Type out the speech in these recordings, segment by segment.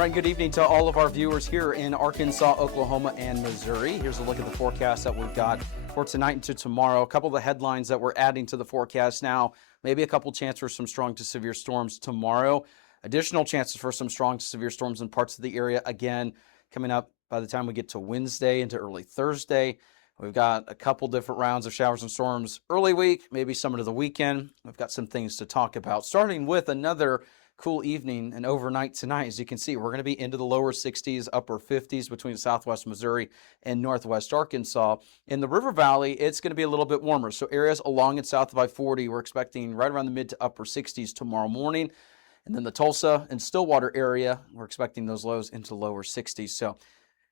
All right, good evening to all of our viewers here in Arkansas, Oklahoma, and Missouri. Here's a look at the forecast that we've got for tonight and to tomorrow. A couple of the headlines that we're adding to the forecast now. Maybe a couple chances for some strong to severe storms tomorrow. Additional chances for some strong to severe storms in parts of the area again coming up by the time we get to Wednesday into early Thursday. We've got a couple different rounds of showers and storms early week, maybe some into the weekend. We've got some things to talk about, starting with another cool evening and overnight tonight. As you can see, we're going to be into the lower 60s, upper 50s between southwest Missouri and northwest Arkansas. In the River Valley, it's going to be a little bit warmer. So areas along and south of I-40, we're expecting right around the mid to upper 60s tomorrow morning. And then the Tulsa and Stillwater area, we're expecting those lows into lower 60s. So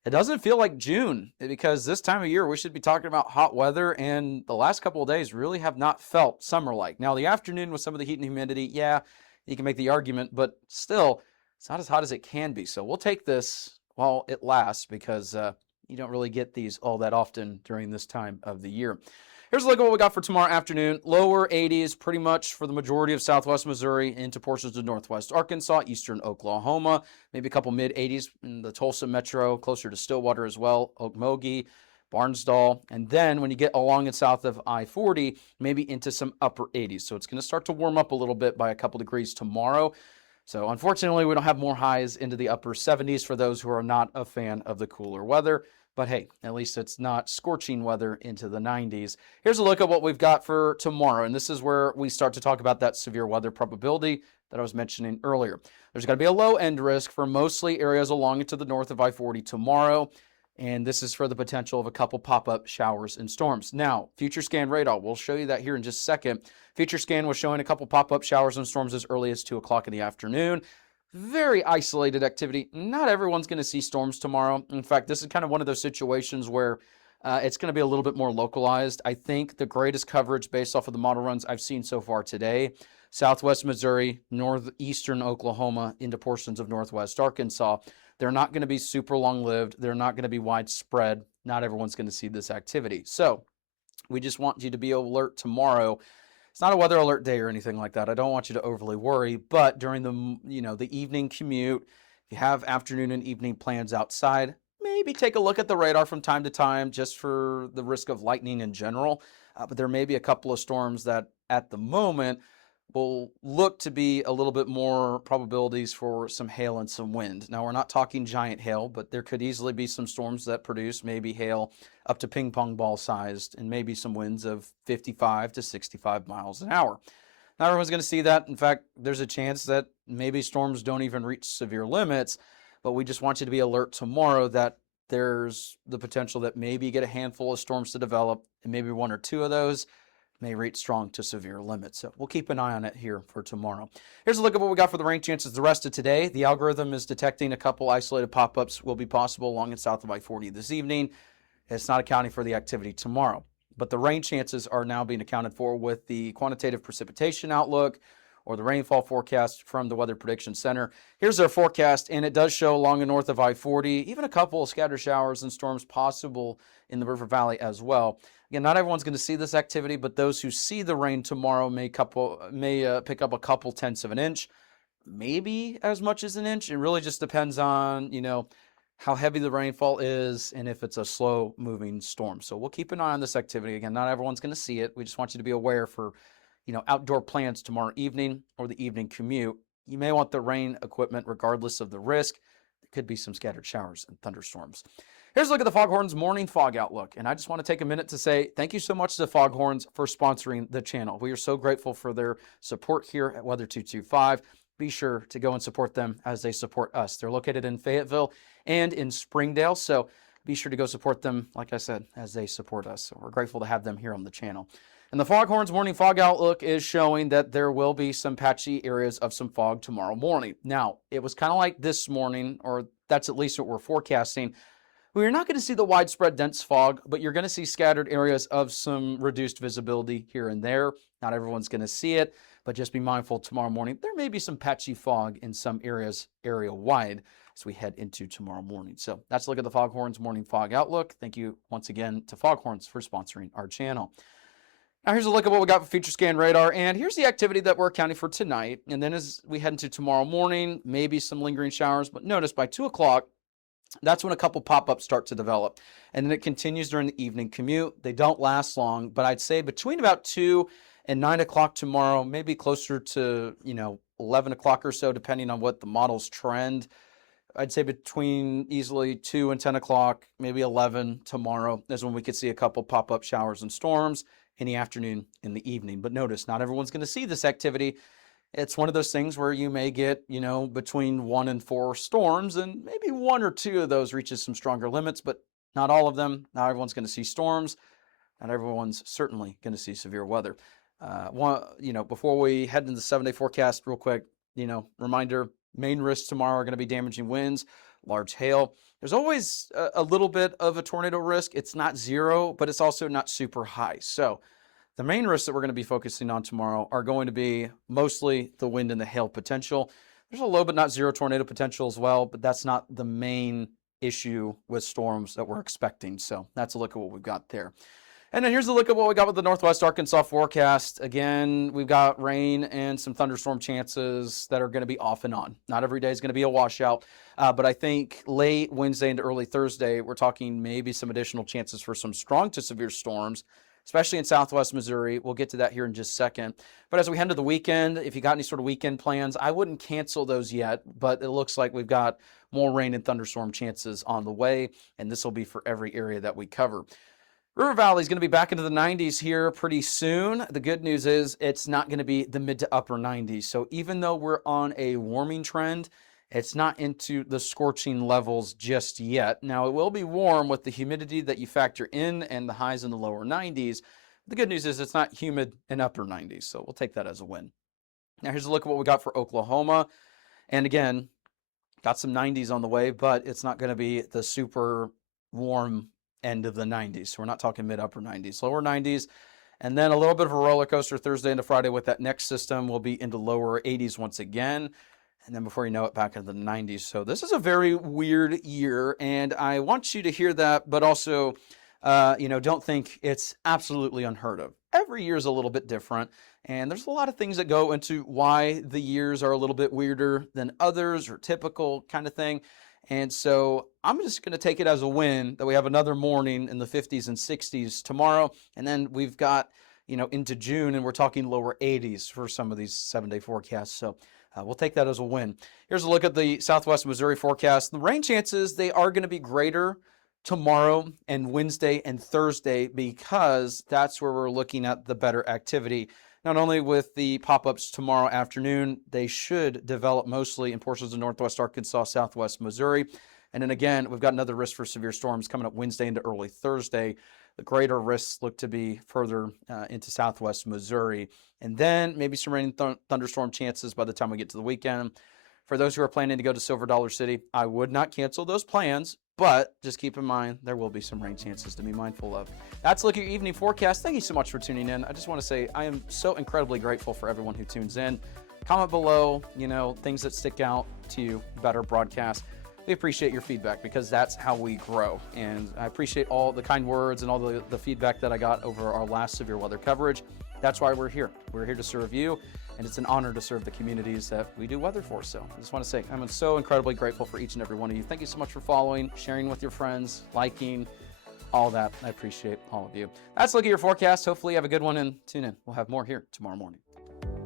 it doesn't feel like June, because this time of year we should be talking about hot weather, and the last couple of days really have not felt summer-like. Now, the afternoon with some of the heat and humidity, yeah, you can make the argument, but still, it's not as hot as it can be. So we'll take this while it lasts, because you don't really get these all that often during this time of the year. Here's a look at what we got for tomorrow afternoon. Lower 80s pretty much for the majority of southwest Missouri into portions of northwest Arkansas, eastern Oklahoma, maybe a couple mid-80s in the Tulsa metro, closer to Stillwater as well, Okmulgee, Barnsdall, and then when you get along and south of I-40, maybe into some upper 80s. So it's going to start to warm up a little bit by a couple degrees tomorrow. So unfortunately, we don't have more highs into the upper 70s for those who are not a fan of the cooler weather. But hey, at least it's not scorching weather into the 90s. Here's a look at what we've got for tomorrow. And this is where we start to talk about that severe weather probability that I was mentioning earlier. There's going to be a low end risk for mostly areas along and to the north of I-40 tomorrow. And this is for the potential of a couple pop-up showers and storms. Now, Future Scan radar, we'll show you that here in just a second. Future Scan was showing a couple pop-up showers and storms as early as 2 o'clock in the afternoon. Very isolated activity. Not everyone's going to see storms tomorrow. In fact, this is kind of one of those situations where it's going to be a little bit more localized. I think the greatest coverage based off of the model runs I've seen so far today, southwest Missouri, northeastern Oklahoma, into portions of northwest Arkansas. They're not going to be super long-lived. They're not going to be widespread. Not everyone's going to see this activity. So we just want you to be alert tomorrow. It's not a weather alert day or anything like that. I don't want you to overly worry, but during the evening commute, if you have afternoon and evening plans outside, maybe take a look at the radar from time to time just for the risk of lightning in general. But there may be a couple of storms that at the moment will look to be a little bit more probabilities for some hail and some wind. Now, we're not talking giant hail, but there could easily be some storms that produce maybe hail up to ping pong ball sized and maybe some winds of 55 to 65 miles an hour. Not everyone's going to see that. In fact, there's a chance that maybe storms don't even reach severe limits, but we just want you to be alert tomorrow that there's the potential that maybe you get a handful of storms to develop, and maybe one or two of those may reach strong to severe limits. So we'll keep an eye on it here for tomorrow. Here's a look at what we got for the rain chances the rest of today. The algorithm is detecting a couple isolated pop-ups will be possible along and south of I-40 this evening. It's not accounting for the activity tomorrow. But the rain chances are now being accounted for with the quantitative precipitation outlook or the rainfall forecast from the Weather Prediction Center. Here's their forecast, and it does show along and north of I-40, even a couple of scattered showers and storms possible in the River Valley as well. Again, not everyone's going to see this activity, but those who see the rain tomorrow may pick up a couple tenths of an inch, maybe as much as an inch. It really just depends on, how heavy the rainfall is and if it's a slow moving storm. So we'll keep an eye on this activity. Again, not everyone's going to see it. We just want you to be aware for, outdoor plans tomorrow evening or the evening commute. You may want the rain equipment regardless of the risk. There could be some scattered showers and thunderstorms. Here's a look at the Foghorns morning fog outlook. And I just want to take a minute to say thank you so much to the Foghorns for sponsoring the channel. We are so grateful for their support here at Weather 225. Be sure to go and support them as they support us. They're located in Fayetteville and in Springdale. So be sure to go support them, like I said, as they support us. So we're grateful to have them here on the channel. And the Foghorns morning fog outlook is showing that there will be some patchy areas of some fog tomorrow morning. Now, it was kind of like this morning, or that's at least what we're forecasting. We're not going to see the widespread dense fog, but you're going to see scattered areas of some reduced visibility here and there. Not everyone's going to see it, but just be mindful tomorrow morning. There may be some patchy fog in some areas area-wide as we head into tomorrow morning. So that's a look at the Foghorns morning fog outlook. Thank you once again to Foghorns for sponsoring our channel. Now here's a look at what we got for future scan radar, and here's the activity that we're accounting for tonight. And then as we head into tomorrow morning, maybe some lingering showers, but notice by 2 o'clock, that's when a couple pop-ups start to develop. And then it continues during the evening commute. They don't last long, but I'd say between about 2 and 9 o'clock tomorrow, maybe closer to, 11 o'clock or so, depending on what the models trend. I'd say between easily 2 and 10 o'clock, maybe 11 tomorrow is when we could see a couple pop-up showers and storms in the afternoon, in the evening. But notice, not everyone's going to see this activity. It's one of those things where you may get, between 1 and 4 storms, and maybe 1 or 2 of those reaches some stronger limits, but not all of them. Not everyone's going to see storms. Not everyone's certainly going to see severe weather. Before we head into the 7-day forecast real quick, reminder, main risks tomorrow are going to be damaging winds, large hail. There's always a little bit of a tornado risk. It's not zero, but it's also not super high. So the main risks that we're going to be focusing on tomorrow are going to be mostly the wind and the hail potential. There's a low but not zero tornado potential as well, but that's not the main issue with storms that we're expecting. So that's a look at what we've got there. And then here's a look at what we got with the Northwest Arkansas forecast. Again, we've got rain and some thunderstorm chances that are going to be off and on. Not every day is going to be a washout, but I think late Wednesday into early Thursday, we're talking maybe some additional chances for some strong to severe storms, especially in southwest Missouri. We'll get to that here in just a second. But as we head to the weekend, if you got any sort of weekend plans, I wouldn't cancel those yet, but it looks like we've got more rain and thunderstorm chances on the way, and this will be for every area that we cover. River Valley is going to be back into the 90s here pretty soon. The good news is it's not going to be the mid to upper 90s. So even though we're on a warming trend, it's not into the scorching levels just yet. Now, it will be warm with the humidity that you factor in and the highs in the lower 90s. The good news is it's not humid in upper 90s, so we'll take that as a win. Now, here's a look at what we got for Oklahoma. And again, got some 90s on the way, but it's not going to be the super warm end of the 90s. So we're not talking mid-upper 90s, lower 90s. And then a little bit of a roller coaster Thursday into Friday with that next system. We'll be into lower 80s once again. And then before you know it, back into the 90s. So this is a very weird year, and I want you to hear that, but also, don't think it's absolutely unheard of. Every year is a little bit different, and there's a lot of things that go into why the years are a little bit weirder than others or typical kind of thing. And so I'm just going to take it as a win that we have another morning in the 50s and 60s tomorrow. And then we've got, into June, and we're talking lower 80s for some of these 7-day forecasts. So we'll take that as a win. Here's a look at the Southwest Missouri forecast. The rain chances, they are going to be greater tomorrow and Wednesday and Thursday because that's where we're looking at the better activity. Not only with the pop-ups tomorrow afternoon, they should develop mostly in portions of northwest Arkansas, southwest Missouri. And then again, we've got another risk for severe storms coming up Wednesday into early Thursday. The greater risks look to be further into southwest Missouri. And then maybe some rain and thunderstorm chances by the time we get to the weekend. For those who are planning to go to Silver Dollar City, I would not cancel those plans, but just keep in mind there will be some rain chances to be mindful of. That's a look at your evening forecast. Thank you so much for tuning in. I just want to say I am so incredibly grateful for everyone who tunes in. Comment below, things that stick out to you, better broadcast. We appreciate your feedback because that's how we grow. And I appreciate all the kind words and all the feedback that I got over our last severe weather coverage. That's why we're here. We're here to serve you. And it's an honor to serve the communities that we do weather for. So I just want to say I'm so incredibly grateful for each and every one of you. Thank you so much for following, sharing with your friends, liking, all that. I appreciate all of you. That's a look at your forecast. Hopefully you have a good one and tune in. We'll have more here tomorrow morning.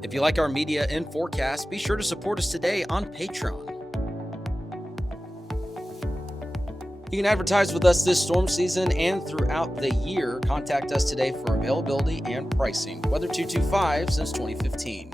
If you like our media and forecast, be sure to support us today on Patreon. You can advertise with us this storm season and throughout the year. Contact us today for availability and pricing. Weather 225 since 2015.